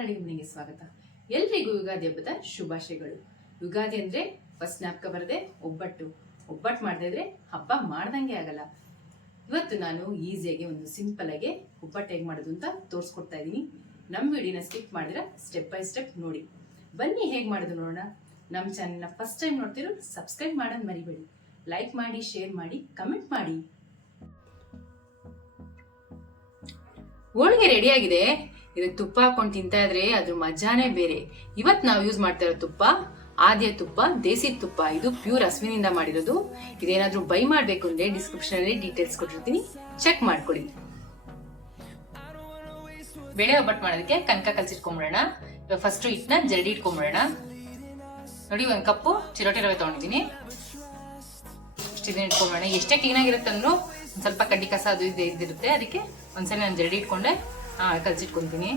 ಅಡುಗೆ ಮನೆಗೆ ಸ್ವಾಗತ. ಎಲ್ರಿಗೂ ಯುಗಾದಿ ಹಬ್ಬದ ಶುಭಾಶಯಗಳು. ಯುಗಾದಿ ಅಂದ್ರೆ ಫಸ್ಟ್ ಜ್ಞಾಪಕ ಬರದೆ ಒಬ್ಬಟ್ಟು ಮಾಡದೇ ಇದ್ರೆ ಹಬ್ಬ ಮಾಡ್ದಂಗೆ ಆಗಲ್ಲ. ಇವತ್ತು ನಾನು ಈಸಿಯಾಗಿ ಒಂದು ಸಿಂಪಲ್ ಆಗಿ ಒಬ್ಬಟ್ಟು ಹೇಗೆ ಮಾಡೋದು ಅಂತ ತೋರಿಸ್ಕೊಡ್ತಾ ಇದ್ದೀನಿ. ನಮ್ಮ ವಿಡಿಯೋನ ಸ್ಕಿಪ್ ಮಾಡಿದ್ರೆ ಸ್ಟೆಪ್ ಬೈ ಸ್ಟೆಪ್ ನೋಡಿ. ಬನ್ನಿ ಹೇಗೆ ಮಾಡೋದು ನೋಡೋಣ. ನಮ್ಮ ಚಾನೆಲ್ನ ಫಸ್ಟ್ ಟೈಮ್ ನೋಡ್ತಿರೋ ಸಬ್ಸ್ಕ್ರೈಬ್ ಮಾಡೋದು ಮರಿಬೇಡಿ. ಲೈಕ್ ಮಾಡಿ, ಶೇರ್ ಮಾಡಿ, ಕಮೆಂಟ್ ಮಾಡಿ. ಹೋಳಿಗೆ ರೆಡಿ ಆಗಿದೆ. ಇದಕ್ಕೆ ತುಪ್ಪ ಹಾಕೊಂಡು ತಿಂತಾ ಇದ್ರೆ ಅದ್ರ ಮಜಾನೇ ಬೇರೆ. ಇವತ್ತು ನಾವು ಯೂಸ್ ಮಾಡ್ತಾ ಇರೋ ತುಪ್ಪ ಆದ್ಯ ತುಪ್ಪ, ದೇಸಿ ತುಪ್ಪ. ಇದು ಪ್ಯೂರ್ ಹಸುವಿನಿಂದ ಮಾಡಿರೋದು. ಇದೇನಾದ್ರೂ ಬೈ ಮಾಡ್ಬೇಕು ಅಂದ್ರೆ ಡಿಸ್ಕ್ರಿಪ್ಷನ್ ಅಲ್ಲಿ ಡೀಟೇಲ್ಸ್ ಕೊಟ್ಟಿರ್ತೀನಿ, ಚೆಕ್ ಮಾಡ್ಕೊಳ್ಳಿ. ಬೇಳೆ ಒಬ್ಬಟ್ಟು ಮಾಡೋದಕ್ಕೆ ಕನಕ ಕಲ್ಸಿಟ್ಕೊಂಡ್ಬಿಡೋಣ. ಇವಾಗ ಫಸ್ಟ್ ಹಿಟ್ಟನ್ನ ಜರಡಿ ಇಟ್ಕೊಂಡ್ಬಿಡೋಣ. ನೋಡಿ, ಒಂದು ಕಪ್ಪು ಚಿರೋಟಿ ರವೆ ತಗೊಂಡಿದ್ದೀನಿ. ಇದನ್ನ ಇಟ್ಕೊಂಡ್ಬಿಡೋಣ. ಎಷ್ಟೇ ಕ್ಲೀನ್ ಆಗಿರುತ್ತೆ ಅಂದ್ರೂ ಒಂದ್ ಸ್ವಲ್ಪ ಕಡ್ಡಿ ಕಸ ಅದು ಇದಿರುತ್ತೆ. ಅದಕ್ಕೆ ಒಂದ್ಸಲ ನಾನು ಜರಡಿ ಇಟ್ಕೊಂಡೆ ಕಲ್ಸಿಟ್ಕೊಂತೀನಿ.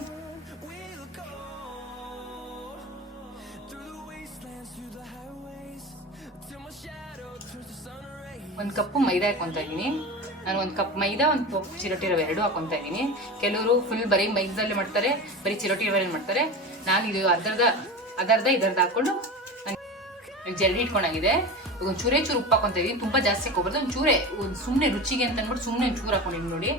ಒಂದು ಕಪ್ಪು ಮೈದಾ ಹಾಕೊಂತ ಇದೀನಿ. ನಾನು ಒಂದು ಕಪ್ ಮೈದಾ, ಒಂದು ಚಿರೋಟಿ ರವೆ ಎರಡು ಹಾಕೊಂತ ಇದೀನಿ. ಕೆಲವರು ಫುಲ್ ಬರೀ ಮೈದಾದಲ್ಲಿ ಮಾಡ್ತಾರೆ, ಬರೀ ಚಿರೋಟಿ ರವೆ ಮಾಡ್ತಾರೆ. ನಾನು ಇದು ಅದರ್ಧ ಇದರ್ಧ ಹಾಕೊಂಡು ಜಲ್ದಿ ಇಟ್ಕೊಂಡಾಗಿದೆ. ಈಗ ಒಂದು ಚೂರು ಉಪ್ಪು ಹಾಕೊಂತ ಇದೀನಿ. ತುಂಬಾ ಜಾಸ್ತಿ ಹಾಕೋಬಾರ್ದು, ಒಂದು ಚೂರೇ, ಒಂದು ಸುಮ್ಮನೆ ರುಚಿಗೆ ಅಂತ ಅಂದ್ಬಿಟ್ಟು ಸುಮ್ಮನೆ ಒಂದು ಚೂರು ಹಾಕೊಂಡಿದ್ದೀನಿ. ನೋಡಿ,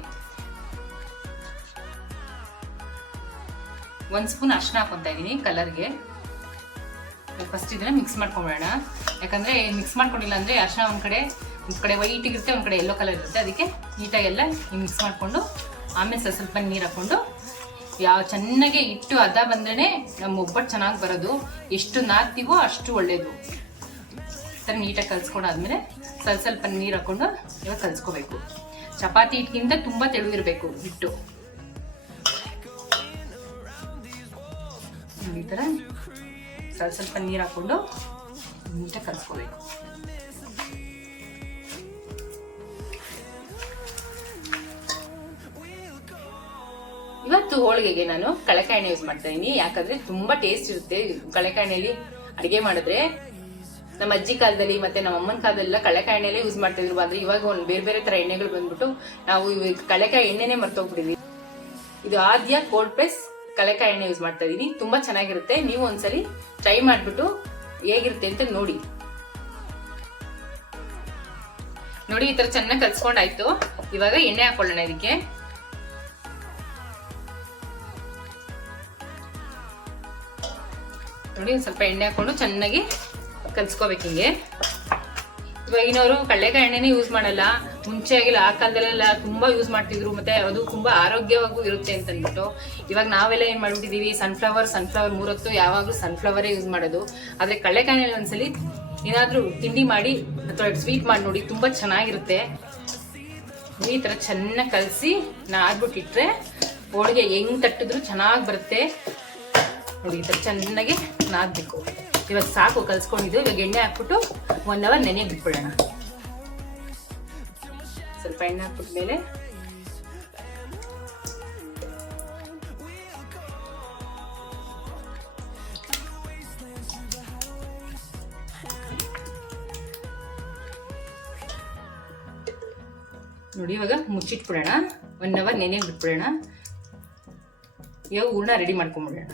1 ಸ್ಪೂನ್ ಅರಿಶಿನ ಹಾಕೊಂತ ಇದೀನಿ ಕಲರ್ಗೆ. ಫಸ್ಟ್ ಇದನ್ನ ಮಿಕ್ಸ್ ಮಾಡ್ಕೊಂಡ್ಬಿಡೋಣ. ಯಾಕಂದ್ರೆ ಮಿಕ್ಸ್ ಮಾಡ್ಕೊಂಡಿಲ್ಲ ಅಂದ್ರೆ ಅರಿಶಿನ ಒಂದ್ ಕಡೆ ವೈಟ್ ಇರುತ್ತೆ, ಒಂದ್ ಕಡೆ ಯೆಲ್ಲೋ ಕಲರ್ ಇರುತ್ತೆ. ಅದಕ್ಕೆ ನೀಟಾಗೆಲ್ಲ ಮಿಕ್ಸ್ ಮಾಡ್ಕೊಂಡು ಆಮೇಲೆ ಸ್ವಲ್ಪ ನೀರು ಹಾಕೊಂಡು ಚೆನ್ನಾಗಿ ಇಟ್ಟು ಅದ ಬಂದ್ರೆ ನಮ್ಮ ಒಬ್ಬಟ್ಟು ಚೆನ್ನಾಗಿ ಬರೋದು. ಎಷ್ಟು ನಾದ್ತೀವೋ ಅಷ್ಟು ಒಳ್ಳೇದು. ಥರ ನೀಟಾಗಿ ಕಲ್ಸ್ಕೊಂಡಾದ್ಮೇಲೆ ಸ್ವಲ್ಪ ನೀರು ಹಾಕೊಂಡು ಇವಾಗ ಕಲ್ಸ್ಕೋಬೇಕು. ಚಪಾತಿ ಹಿಟ್ಟಿಗಿಂತ ತುಂಬಾ ತೆಳುವಿರಬೇಕು ಹಿಟ್ಟು. ಈ ಥರ ಸ್ವಲ್ಪ ನೀರು ಹಾಕೊಂಡು ನೀಟಾಗಿ ಕಲ್ಸ್ಕೋಬೇಕು. ಇವತ್ತು ಹೋಳಿಗೆಗೆ ನಾನು ಕಳಕಾಯಿ ಎಣ್ಣೆ ಯೂಸ್ ಮಾಡ್ತಾ ಇದೀನಿ. ಯಾಕಂದ್ರೆ ತುಂಬಾ ಟೇಸ್ಟ್ ಇರುತ್ತೆ ಕಳಕಾಯಿ ಎಣ್ಣೆಲಿ ಅಡಿಗೆ ಮಾಡಿದ್ರೆ. ನಮ್ಮ ಅಜ್ಜಿ ಕಾಲದಲ್ಲಿ ಮತ್ತೆ ನಮ್ಮ ಅಮ್ಮನ ಕಾಲದಲ್ಲೆಲ್ಲ ಕಳಕಾಯಿ ಎಣ್ಣೆಲೆ ಯೂಸ್ ಮಾಡ್ತಿದ್ರು. ಆದ್ರೆ ಇವಾಗ ಒಂದು ಬೇರೆ ತರ ಎಣ್ಣೆಗಳು ಬಂದ್ಬಿಟ್ಟು ನಾವು ಕಳಕಾಯಿ ಎಣ್ಣೆನೆ ಮರ್ತೋಗ್ಬಿಟ್ಟಿದ್ವಿ. ಇದು ಆದ್ಯ ಕೋಲ್ಡ್ ಪ್ರೆಸ್ ಕಳಕಾಯಿ ಎಣ್ಣೆ ಯೂಸ್ ಮಾಡ್ತಾ ಇದೀನಿ. ತುಂಬಾ ಚೆನ್ನಾಗಿರುತ್ತೆ. ನೀವು ಒಂದ್ಸಲಿ ಟ್ರೈ ಮಾಡ್ಬಿಟ್ಟು ಹೇಗಿರುತ್ತೆ ಅಂತ ನೋಡಿ. ನೋಡಿ, ಈ ತರ ಚೆನ್ನಾಗಿ ಕಲ್ಸ್ಕೊಂಡಾಯ್ತು. ಇವಾಗ ಎಣ್ಣೆ ಹಾಕೊಳ್ಳೋಣ ಇದಕ್ಕೆ. ನೋಡಿ, ಸ್ವಲ್ಪ ಎಣ್ಣೆ ಹಾಕೊಂಡು ಚೆನ್ನಾಗಿ ಕಲ್ಸ್ಕೋಬೇಕು ಹಿಂಗೆ. ಇವಾಗಿನವರು ಕಡಲೆಕಾಯಿ ಎಣ್ಣೆನೇ ಯೂಸ್ ಮಾಡಲ್ಲ. ಮುಂಚೆ ಆಗಿಲ್ಲ, ಆ ಕಾಲದಲ್ಲೆಲ್ಲ ತುಂಬಾ ಯೂಸ್ ಮಾಡ್ತಿದ್ರು. ಮತ್ತೆ ಅದು ತುಂಬಾ ಆರೋಗ್ಯವಾಗೂ ಇರುತ್ತೆ ಅಂತ ಅಂದ್ಬಿಟ್ಟು ಇವಾಗ ನಾವೆಲ್ಲ ಏನ್ ಮಾಡ್ಬಿಟ್ಟಿದೀವಿ, ಸನ್ಫ್ಲವರ್ 3 ಹೊತ್ತು ಯಾವಾಗ್ಲೂ ಸನ್ಫ್ಲವರೇ ಯೂಸ್ ಮಾಡೋದು. ಆದ್ರೆ ಕಡಲೆಕಾಯಿ ಒಂದ್ಸಲಿ ಏನಾದ್ರೂ ತಿಂಡಿ ಮಾಡಿ ಅಥವಾ ಸ್ವೀಟ್ ಮಾಡಿ ನೋಡಿ, ತುಂಬಾ ಚೆನ್ನಾಗಿರುತ್ತೆ. ಈ ತರ ಚೆನ್ನಾಗಿ ಕಲಸಿ ನಾದ್ಬಿಟ್ಟಿಟ್ರೆ ಹೋಳಿಗೆ ಹೆಂಗ್ ತಟ್ಟಿದ್ರು ಚೆನ್ನಾಗಿ ಬರುತ್ತೆ. ನೋಡಿ, ಈ ತರ ಚೆನ್ನಾಗಿ ನಾದ್ಬೇಕು. ಇವಾಗ ಸಾಕು ಕಲ್ಸ್ಕೊಂಡಿದ್ದು. ಇವಾಗ ಎಣ್ಣೆ ಹಾಕ್ಬಿಟ್ಟು 1 ಅವರ್ ನೆನೆ ಬಿಟ್ಬಿಡೋಣ. ಸ್ವಲ್ಪ ಎಣ್ಣೆ ಹಾಕ್ಬಿಟ್ಮೇಲೆ ನೋಡಿ, ಇವಾಗ ಮುಚ್ಚಿಟ್ಬಿಡೋಣ. 1 ಅವರ್ ನೆನೆ ಬಿಟ್ಬಿಡೋಣ. ಇವಾಗ ಹೂರ್ಣ ರೆಡಿ ಮಾಡ್ಕೊಂಡ್ಬಿಡೋಣ.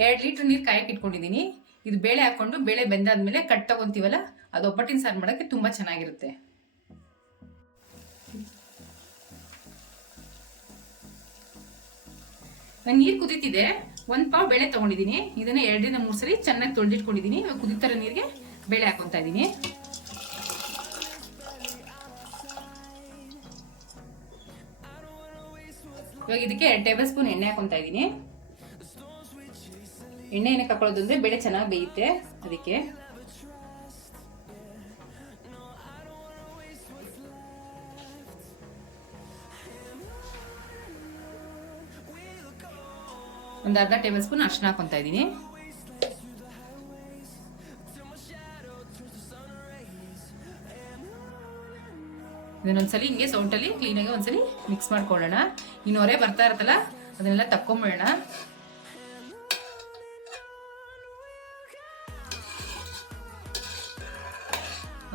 2 ಲೀಟರ್ ನೀರು ಕಾಯಕ್ಕೆ ಇಟ್ಕೊಂಡಿದ್ದೀನಿ. ಇದು ಬೇಳೆ ಹಾಕೊಂಡು ಬೇಳೆ ಬೆಂದಾದ್ಮೇಲೆ ಕಟ್ ತಗೊಂತೀವಲ್ಲ, ಅದು ಒಬ್ಬಟ್ಟಿನ ಸಾರು ಮಾಡೋಕ್ಕೆ ತುಂಬಾ ಚೆನ್ನಾಗಿರುತ್ತೆ. ನಾನು ನೀರು ಕುದೀತಿದೆ. 1 ಪಾವ್ ಬೇಳೆ ತಗೊಂಡಿದ್ದೀನಿ. ಇದನ್ನ 2 ರಿಂದ 3 ಸರಿ ಚೆನ್ನಾಗಿ ತೊಳೆದಿಟ್ಕೊಂಡಿದ್ದೀನಿ. ಇವಾಗ ಕುದಿತಾರ ನೀರಿಗೆ ಬೇಳೆ ಹಾಕೊಂತ ಇದ್ದೀನಿ. ಇವಾಗ ಇದಕ್ಕೆ 2 ಟೇಬಲ್ ಸ್ಪೂನ್ ಎಣ್ಣೆ ಹಾಕೊಂತ ಇದ್ದೀನಿ. ಎಣ್ಣೆ ಏನಕ್ಕೆ ಹಾಕೊಳ್ಳೋದು ಅಂದ್ರೆ ಬೇಳೆ ಚೆನ್ನಾಗಿ ಬೇಯುತ್ತೆ, ಅದಕ್ಕೆ. ಒಂದು ಅರ್ಧ ಟೇಬಲ್ ಸ್ಪೂನ್ ಅರಿಶಿನ ಹಾಕೊಂತ ಇದ್ದೀನಿ. ಇದನ್ನೊಂದ್ಸಲಿ ಹಿಂಗೆ ಸೌಂಟಲ್ಲಿ ಕ್ಲೀನಾಗಿ ಒಂದ್ಸಲಿ ಮಿಕ್ಸ್ ಮಾಡ್ಕೊಳ್ಳೋಣ. ಇನ್ನು ಹೊರೆ ಬರ್ತಾ ಇರತ್ತಲ್ಲ, ಅದನ್ನೆಲ್ಲ ತಕ್ಕೊಂಬಿಡೋಣ.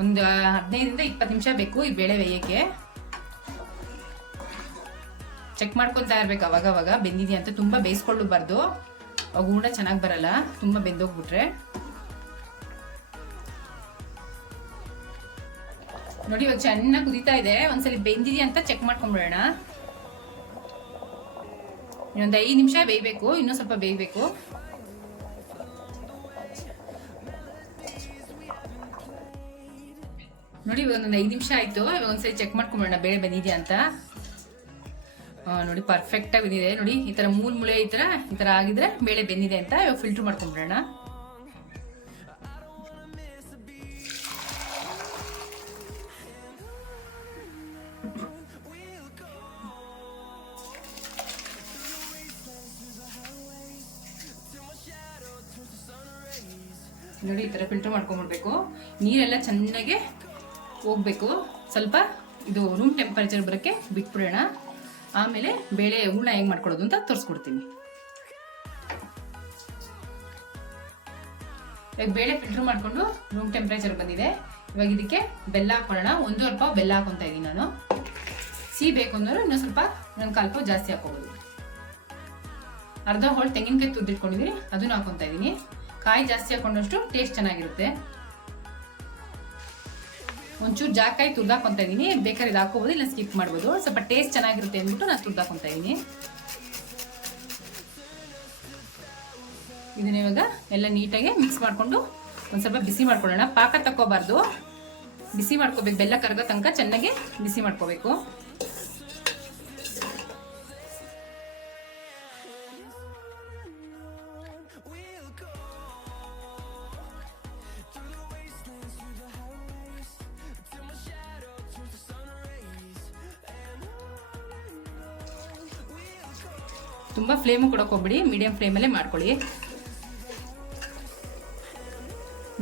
ಒಂದು 15 ರಿಂದ 20 ನಿಮಿಷ ಬೇಕು ಈ ಬೇಳೆ ಬೇಯಕ್ಕೆ. ಚೆಕ್ ಮಾಡ್ಕೊತಾ ಇರ್ಬೇಕು ಅವಾಗ ಬೆಂದಿದೆಯಾ ಅಂತ. ತುಂಬ ಬೇಯಿಸ್ಕೊಳ್ಳಬಾರ್ದು, ಅವು ಹೂರ್ಣ ಚೆನ್ನಾಗಿ ಬರಲ್ಲ ತುಂಬ ಬೆಂದೋಗ್ಬಿಟ್ರೆ. ನೋಡಿ ಇವಾಗ ಚೆನ್ನಾಗಿ ಕುದೀತಾ ಇದೆ. ಒಂದ್ಸಲಿ ಬೆಂದಿದೆಯಾ ಅಂತ ಚೆಕ್ ಮಾಡ್ಕೊಂಡ್ಬಿಡೋಣ. ಇನ್ನೊಂದು 5 ನಿಮಿಷ ಬೇಯಬೇಕು, ಇನ್ನೂ ಸ್ವಲ್ಪ ಬೇಯಬೇಕು. ನೋಡಿ ಇವಾಗ ಒಂದು 5 ನಿಮಿಷ ಆಯ್ತು. ಇವಾಗ ಒಂದ್ಸರಿ ಚೆಕ್ ಮಾಡ್ಕೊಂಬಿಡೋಣ ಬೇಳೆ ಬಂದಿದೆಯಾ ಅಂತ. ನೋಡಿ ಪರ್ಫೆಕ್ಟ್ ಆಗಿ ಬಂದಿದೆ. ನೋಡಿ ಈ ತರ ಮೂಲೆ ಈ ತರ ಆಗಿದ್ರೆ ಬೇಳೆ ಬೆಂದಿದೆ ಅಂತ. ಇವಾಗ ಫಿಲ್ಟರ್ ಮಾಡ್ಕೊಂಡ್ಬಿಡೋಣ. ನೋಡಿ ಈ ತರ ಫಿಲ್ಟರ್ ಮಾಡ್ಕೊಂಡ್ಬಿಡ್ಬೇಕು. ನೀರೆಲ್ಲ ಚೆನ್ನಾಗಿ ಹೋಗ್ಬೇಕು. ಸ್ವಲ್ಪ ಇದು ರೂಮ್ ಟೆಂಪರೇಚರ್ ಬರೋಕ್ಕೆ ಬಿಟ್ಬಿಡೋಣ. ಆಮೇಲೆ ಬೇಳೆ ಹೂರ್ಣ ಹೆಂಗ್ ಮಾಡ್ಕೊಳ್ಳೋದು ಅಂತ ತೋರಿಸ್ಕೊಡ್ತೀನಿ. ಇವಾಗ ಬೇಳೆ ಫಿಲ್ಟರ್ ಮಾಡ್ಕೊಂಡು ರೂಮ್ ಟೆಂಪರೇಚರ್ ಬಂದಿದೆ. ಇವಾಗ ಇದಕ್ಕೆ ಬೆಲ್ಲ ಹಾಕೊಳ್ಳೋಣ. 1.5 ಪಾವ್ ಬೆಲ್ಲ ಹಾಕೊಂತ ಇದೀನಿ ನಾನು. ಸಿಹಿ ಬೇಕು ಅಂದ್ರೆ ಇನ್ನೂ ಸ್ವಲ್ಪ 1/4 ಪಾವ್ ಜಾಸ್ತಿ ಹಾಕೋಬಹುದು. ಅರ್ಧ ಹೋಳು ತೆಂಗಿನಕಾಯಿ ತುರಿದಿಟ್ಕೊಂಡಿದೀನಿ, ಅದನ್ನ ಹಾಕೊಂತ ಇದೀನಿ. ಕಾಯಿ ಜಾಸ್ತಿ ಹಾಕೊಂಡಷ್ಟು ಟೇಸ್ಟ್ ಚೆನ್ನಾಗಿರುತ್ತೆ. ಒಂಚೂರು ಜಾಕಾಯಿ ತುರ್ದಾಕೊಂತ ಇದೀನಿ. ಬೇಕಾದ್ರೆ ಇದು ಹಾಕೋಬಹುದು, ಇಲ್ಲ ಸ್ಕಿಪ್ ಮಾಡ್ಬೋದು. ಸ್ವಲ್ಪ ಟೇಸ್ಟ್ ಚೆನ್ನಾಗಿರುತ್ತೆ ಅಂದ್ಬಿಟ್ಟು ನಾನು ತುರ್ದಾಕೊಂತ ಇದೀನಿ. ಇದನ್ನ ಇವಾಗ ಎಲ್ಲ ನೀಟಾಗಿ ಮಿಕ್ಸ್ ಮಾಡ್ಕೊಂಡು ಒಂದ್ ಸ್ವಲ್ಪ ಬಿಸಿ ಮಾಡ್ಕೊಳ್ಳೋಣ. ಪಾಕ ತಕ್ಕೋಬಾರ್ದು, ಬಿಸಿ ಮಾಡ್ಕೋಬೇಕು. ಬೆಲ್ಲ ಕರಗೋ ತನಕ ಚೆನ್ನಾಗಿ ಬಿಸಿ ಮಾಡ್ಕೋಬೇಕು. ತುಂಬ ಫ್ಲೇಮು ಕೊಡೋಕೆ ಹೋಗ್ಬಿಡಿ, ಮೀಡಿಯಂ ಫ್ಲೇಮಲ್ಲೇ ಮಾಡ್ಕೊಳ್ಳಿ.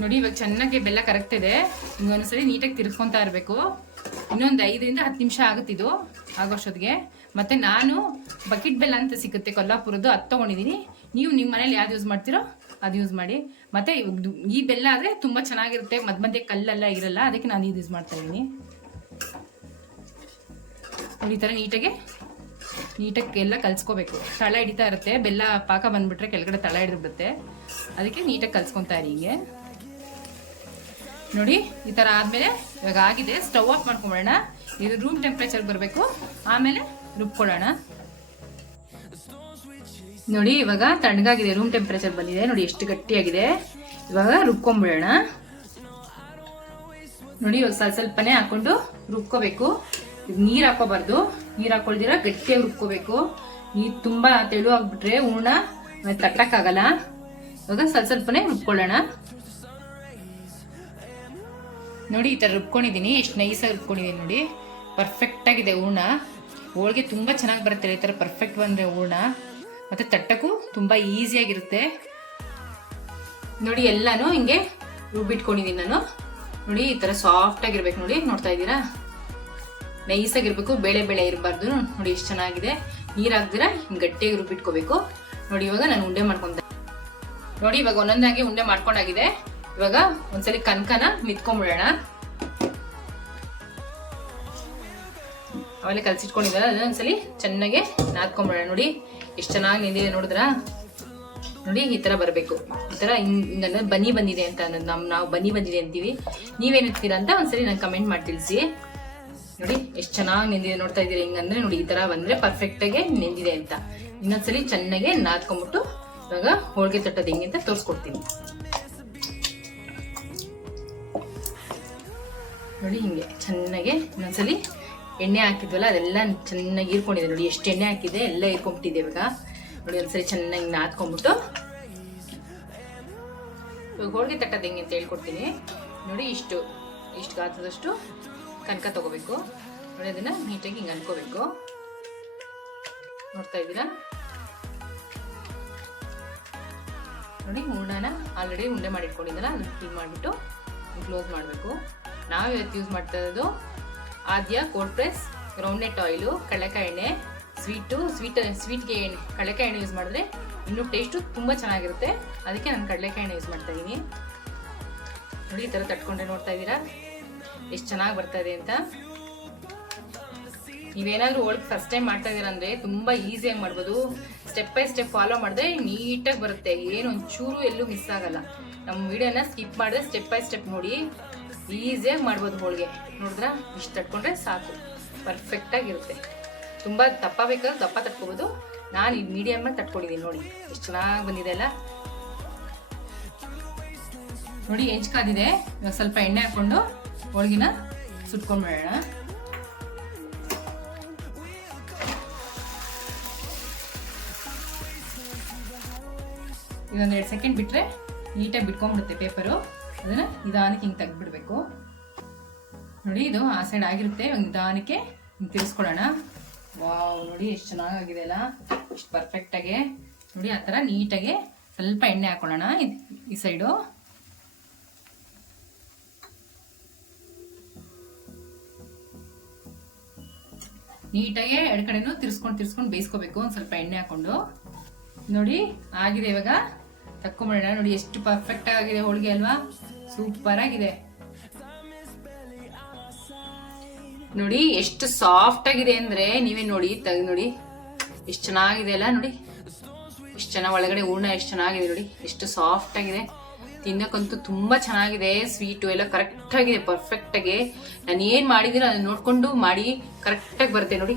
ನೋಡಿ ಇವಾಗ ಚೆನ್ನಾಗಿ ಬೆಲ್ಲ ಕರಗ್ತಿದೆ. ಇನ್ನೊಂದ್ಸರಿ ನೀಟಾಗಿ ತಿರ್ಸ್ಕೊತಾ ಇರಬೇಕು. ಇನ್ನೊಂದು 5 ರಿಂದ 10 ನಿಮಿಷ ಆಗುತ್ತಿದ್ದು ಆಗೋಷ್ಟೊತ್ತಿಗೆ. ಮತ್ತೆ ನಾನು ಬಕೆಟ್ ಬೆಲ್ಲ ಅಂತ ಸಿಗುತ್ತೆ ಕೊಲ್ಲಾಪುರದ್ದು, ಅದು ತೊಗೊಂಡಿದ್ದೀನಿ. ನೀವು ನಿಮ್ಮ ಮನೇಲಿ ಯಾವ್ದು ಯೂಸ್ ಮಾಡ್ತೀರೋ ಅದು ಯೂಸ್ ಮಾಡಿ. ಮತ್ತೆ ಈ ಬೆಲ್ಲ ಆದರೆ ತುಂಬ ಚೆನ್ನಾಗಿರುತ್ತೆ, ಮಧ್ಯೆ ಕಲ್ಲೆಲ್ಲ ಇರಲ್ಲ, ಅದಕ್ಕೆ ನಾನು ಇದು ಯೂಸ್ ಮಾಡ್ತಾ ಇದ್ದೀನಿ. ನೋಡಿ ಈ ಥರ ನೀಟಾಗಿ ಎಲ್ಲ ಕಲ್ಸ್ಕೋಬೇಕು. ತಳ ಹಿಡಿತಾ ಇರುತ್ತೆ, ಬೆಲ್ಲ ಪಾಕ ಬಂದ್ಬಿಟ್ರೆ ಕೆಳಗಡೆ ತಳ ಹಿಡಿದ್ಬಿಡುತ್ತೆ. ಅದಕ್ಕೆ ನೀಟಾಗಿ ಕಲ್ಸ್ಕೊತಾ ಇರಿ ಹಿಂಗೆ. ನೋಡಿ ಈ ಥರ ಆದಮೇಲೆ ಇವಾಗ ಆಗಿದೆ. ಸ್ಟವ್ ಆಫ್ ಮಾಡ್ಕೊಂಬಿಡೋಣ. ಇದು ರೂಮ್ ಟೆಂಪ್ರೇಚರ್ ಬರಬೇಕು, ಆಮೇಲೆ ರುಬ್ಕೊಳ್ಳೋಣ. ನೋಡಿ ಇವಾಗ ತಣ್ಣಗಾಗಿದೆ, ರೂಮ್ ಟೆಂಪ್ರೇಚರ್ ಬಂದಿದೆ. ನೋಡಿ ಎಷ್ಟು ಗಟ್ಟಿಯಾಗಿದೆ. ಇವಾಗ ರುಬ್ಕೊಂಬಿಡೋಣ. ನೋಡಿ ಇವಾಗ ಸ್ವಲ್ಪನೇ ಹಾಕೊಂಡು ರುಬ್ಕೋಬೇಕು. ನೀರು ಹಾಕೋಬಾರ್ದು, ನೀರು ಹಾಕೊಳ್ದಿರ ಗಟ್ಟಿಯಾಗಿ ರುಬ್ಕೋಬೇಕು. ನೀರು ತುಂಬಾ ತೆಳು ಆಗ್ಬಿಟ್ರೆ ಹೂರ್ಣ ತಟ್ಟಕ್ಕಾಗಲ್ಲ. ಇವಾಗ ಸ್ವಲ್ಪನೇ ರುಬ್ಕೊಳ್ಳೋಣ. ನೋಡಿ ಈ ಥರ ರುಬ್ಕೊಂಡಿದ್ದೀನಿ, ಎಷ್ಟು ನೈಸಾಗಿ ರುಬ್ಕೊಂಡಿದ್ದೀನಿ. ನೋಡಿ ಪರ್ಫೆಕ್ಟ್ ಆಗಿದೆ ಹೂರ್ಣ. ಹೋಳಿಗೆ ತುಂಬ ಚೆನ್ನಾಗಿ ಬರುತ್ತೆ ಈ ಥರ ಪರ್ಫೆಕ್ಟ್ ಬಂದರೆ ಹೂರ್ಣ. ಮತ್ತು ತಟ್ಟಕ್ಕೂ ತುಂಬ ಈಸಿಯಾಗಿರುತ್ತೆ. ನೋಡಿ ಎಲ್ಲಾನು ಹಿಂಗೆ ರುಬ್ಬಿಟ್ಕೊಂಡಿದ್ದೀನಿ ನಾನು. ನೋಡಿ ಈ ಥರ ಸಾಫ್ಟ್ ಆಗಿರ್ಬೇಕು. ನೋಡಿ ನೋಡ್ತಾ ಇದ್ದೀರಾ, ನೈಸಾಗಿರ್ಬೇಕು, ಬೇಳೆ ಇರಬಾರ್ದು. ನೋಡಿ ಎಷ್ಟು ಚೆನ್ನಾಗಿದೆ. ನೀರು ಹಾಕ್ದಿರಾ ಹಿಂಗೆ ಗಟ್ಟಿಯಾಗಿ ರುಬ್ಬಿಟ್ಕೋಬೇಕು. ನೋಡಿ ಇವಾಗ ನಾನು ಉಂಡೆ ಮಾಡ್ಕೊಂಡೆ. ನೋಡಿ ಇವಾಗ ಒಂದೊಂದಾಗಿ ಉಂಡೆ ಮಾಡ್ಕೊಂಡಾಗಿದೆ. ಇವಾಗ ಒಂದ್ಸಲಿ ಕನಕನ ಮಿತ್ಕೊಂಡ್ಬಿಡೋಣ. ಆಮೇಲೆ ಕಲಸಿಟ್ಕೊಂಡಿದ್ದಾರೆ ಅದೊಂದ್ಸಲಿ ಚೆನ್ನಾಗಿ ನಾದ್ಕೊಂಡ್ಬಿಡೋಣ. ನೋಡಿ ಎಷ್ಟು ಚೆನ್ನಾಗಿ ನಿಂದಿದೆ ನೋಡಿದ್ರಾ. ನೋಡಿ ಈ ತರ ಬರಬೇಕು. ಈ ತರ ಹಿಂಗಂದ್ರೆ ಬನ್ನಿ ಬಂದಿದೆ ಅಂತ ಅನ್ನೋದು ನಾವು ಬನ್ನಿ ಬಂದಿದೆ ಅಂತೀವಿ. ನೀವೇನಿರ್ತೀರಾ ಅಂತ ಒಂದ್ಸಲಿ ನಂಗೆ ಕಮೆಂಟ್ ಮಾಡಿ ತಿಳಿಸಿ. ನೋಡಿ ಎಷ್ಟು ಚೆನ್ನಾಗಿ ನೆಂದಿದೆ ನೋಡ್ತಾ ಇದ್ದೀರಾ. ಹಿಂಗಂದ್ರೆ ನೋಡಿ ಈ ತರ ಬಂದ್ರೆ ಪರ್ಫೆಕ್ಟ್ ಆಗಿ ನೆಂದಿದೆ ಅಂತ. ಇನ್ನೊಂದ್ಸಲಿ ಚೆನ್ನಾಗಿ ನಾದ್ಕೊಂಡ್ಬಿಟ್ಟು ಇವಾಗ ಹೋಳಿಗೆ ತಟ್ಟೋದು ಹೆಂಗೆ ಅಂತ ತೋರಿಸ್ಕೊಡ್ತೀನಿ. ನೋಡಿ ಹಿಂಗೆ ಚೆನ್ನಾಗಿ ಇನ್ನೊಂದ್ಸಲಿ ಎಣ್ಣೆ ಹಾಕಿದ್ವಲ್ಲ ಅದೆಲ್ಲ ಚೆನ್ನಾಗಿ ಹೀರ್ಕೊಂಡಿದೆ. ನೋಡಿ ಎಷ್ಟು ಎಣ್ಣೆ ಹಾಕಿದೆ, ಎಲ್ಲ ಹೀರ್ಕೊಂಡ್ಬಿಟ್ಟಿದೆ. ಇವಾಗ ನೋಡಿ ಒಂದ್ಸಲಿ ಚೆನ್ನಾಗಿ ನಾದ್ಕೊಂಡ್ಬಿಟ್ಟು ಇವಾಗ ಹೋಳಿಗೆ ತಟ್ಟೋದು ಹೆಂಗೆ ಅಂತ ಹೇಳ್ಕೊಡ್ತೀನಿ. ನೋಡಿ ಇಷ್ಟು ಗಾತ್ರದಷ್ಟು ಕನಕ ತಗೋಬೇಕು. ನೋಡಿ ಅದನ್ನ ನೀಟಾಗಿ ಹಿಂಗೆ ಅನ್ಕೋಬೇಕು. ನೋಡ್ತಾ ಇದ್ದೀರಾ. ನೋಡಿ ಹೂರ್ಣನ ಆಲ್ರೆಡಿ ಉಂಡೆ ಮಾಡಿಟ್ಕೊಂಡಿದ್ದಲ್ಲ ಅದನ್ನ ಕ್ಲೀನ್ ಮಾಡಿಬಿಟ್ಟು ಕ್ಲೋಸ್ ಮಾಡಬೇಕು. ನಾವು ಇವತ್ತು ಯೂಸ್ ಮಾಡ್ತಾ ಇರೋದು ಆದ್ಯ ಕೋಲ್ಡ್ ಪ್ರೆಸ್ ಗ್ರೌಂಡ್ನೆಟ್ ಆಯಿಲು, ಕಡಲೆಕಾಯಿ ಎಣ್ಣೆ, ಸ್ವೀಟ್ಗೆ ಎಣ್ಣೆ, ಕಡಲೆಕಾಯಿ ಎಣ್ಣೆ ಯೂಸ್ ಮಾಡಿದ್ರೆ ಇನ್ನೂ ಟೇಸ್ಟು ತುಂಬ ಚೆನ್ನಾಗಿರುತ್ತೆ. ಅದಕ್ಕೆ ನಾನು ಕಡಲೆಕಾಯಿ ಎಣ್ಣೆ ಯೂಸ್ ಮಾಡ್ತಾ ಇದ್ದೀನಿ. ನೋಡಿ ಈ ಥರ ತಟ್ಕೊಂಡ್ರೆ ನೋಡ್ತಾ ಇದ್ದೀರಾ ಎಷ್ಟು ಚೆನ್ನಾಗಿ ಬರ್ತಾ ಇದೆ ಅಂತ. ನೀವೇನಾದ್ರೂ ಹೋಳಿಗೆ ಫಸ್ಟ್ ಟೈಮ್ ಮಾಡ್ತಾ ಇದೀರ ಅಂದ್ರೆ ತುಂಬಾ ಈಸಿಯಾಗಿ ಮಾಡ್ಬೋದು. ಸ್ಟೆಪ್ ಬೈ ಸ್ಟೆಪ್ ಫಾಲೋ ಮಾಡಿದ್ರೆ ನೀಟಾಗಿ ಬರುತ್ತೆ, ಏನು ಒಂಚೂರು ಎಲ್ಲೂ ಮಿಸ್ ಆಗಲ್ಲ. ನಮ್ಮ ವಿಡಿಯೋನ ಸ್ಕಿಪ್ ಮಾಡಿದ್ರೆ ಸ್ಟೆಪ್ ಬೈ ಸ್ಟೆಪ್ ನೋಡಿ ಈಸಿಯಾಗಿ ಮಾಡ್ಬೋದು ಹೋಳಿಗೆ. ನೋಡಿದ್ರ ಇಷ್ಟು ತಟ್ಕೊಂಡ್ರೆ ಸಾಕು, ಪರ್ಫೆಕ್ಟ್ ಆಗಿರುತ್ತೆ. ತುಂಬಾ ದಪ್ಪ ಬೇಕಾದ್ರೆ ದಪ್ಪ ತಟ್ಕೋಬೋದು. ನಾನು ಈ ಮೀಡಿಯಮ್ ತಟ್ಕೊಂಡಿದ್ದೀನಿ ನೋಡಿ ಎಷ್ಟು ಚೆನ್ನಾಗಿ ಬಂದಿದೆ ಅಲ್ಲ. ನೋಡಿ ಹೆಂಚ್ಕಾದಿದೆ, ಇವಾಗ ಸ್ವಲ್ಪ ಎಣ್ಣೆ ಹಾಕೊಂಡು ಹೋಳಿಗೆನ ಸುಟ್ಕೊಂಡ್ಬಿಡೋಣ. ಇದೊಂದು 2 ಸೆಕೆಂಡ್ ಬಿಟ್ರೆ ನೀಟಾಗಿ ಬಿಟ್ಕೊಂಡ್ಬಿಡುತ್ತೆ ಪೇಪರು. ಅದನ್ನ ನಿಧಾನಕ್ಕೆ ಹಿಂಗೆ ತೆಗ್ದ್ಬಿಡ್ಬೇಕು. ನೋಡಿ ಇದು ಆ ಸೈಡ್ ಆಗಿರುತ್ತೆ, ನಿಧಾನಕ್ಕೆ ಹಿಂಗೆ ತಿರ್ಸ್ಕೊಳ್ಳೋಣ. ವಾವ್, ನೋಡಿ ಎಷ್ಟು ಚೆನ್ನಾಗಿದೆ ಅಲ್ಲ, ಇಷ್ಟು ಪರ್ಫೆಕ್ಟಾಗಿ. ನೋಡಿ ಆ ಥರ ನೀಟಾಗಿ ಸ್ವಲ್ಪ ಎಣ್ಣೆ ಹಾಕೊಳ್ಳೋಣ ಈ ಸೈಡು. ನೀಟಾಗಿ ಎರಡು ಕಡೆನೂ ತಿರ್ಸ್ಕೊಂಡು ಬೇಯಿಸ್ಕೋಬೇಕು ಒಂದು ಸ್ವಲ್ಪ ಎಣ್ಣೆ ಹಾಕೊಂಡು. ನೋಡಿ ಆಗಿದೆ, ಇವಾಗ ತಕ್ಕೊಂಬಿಡೋಣ. ನೋಡಿ ಎಷ್ಟು ಪರ್ಫೆಕ್ಟ್ ಆಗಿದೆ ಹೋಳಿಗೆ ಅಲ್ವಾ, ಸೂಪರ್ ಆಗಿದೆ. ನೋಡಿ ಎಷ್ಟು ಸಾಫ್ಟ್ ಆಗಿದೆ ಅಂದ್ರೆ ನೀವೇ ನೋಡಿ, ನೋಡಿ ಎಷ್ಟು ಚೆನ್ನಾಗಿದೆ ಅಲ್ಲ. ನೋಡಿ ಎಷ್ಟು ಚೆನ್ನಾಗಿ ಒಳಗಡೆ ಹೂರ್ಣ ಎಷ್ಟು ಚೆನ್ನಾಗಿದೆ, ನೋಡಿ ಎಷ್ಟು ಸಾಫ್ಟ್ ಆಗಿದೆ. ತಿನ್ನಕ್ಕಂತೂ ತುಂಬಾ ಚೆನ್ನಾಗಿದೆ. ಸ್ವೀಟು ಎಲ್ಲ ಕರೆಕ್ಟ್ ಆಗಿದೆ, ಪರ್ಫೆಕ್ಟ್ ಆಗಿ. ನಾನು ಏನ್ ಮಾಡಿದೀನೋ ಅದನ್ನ ನೋಡ್ಕೊಂಡು ಮಾಡಿ ಕರೆಕ್ಟಾಗಿ ಬರುತ್ತೆ ನೋಡಿ.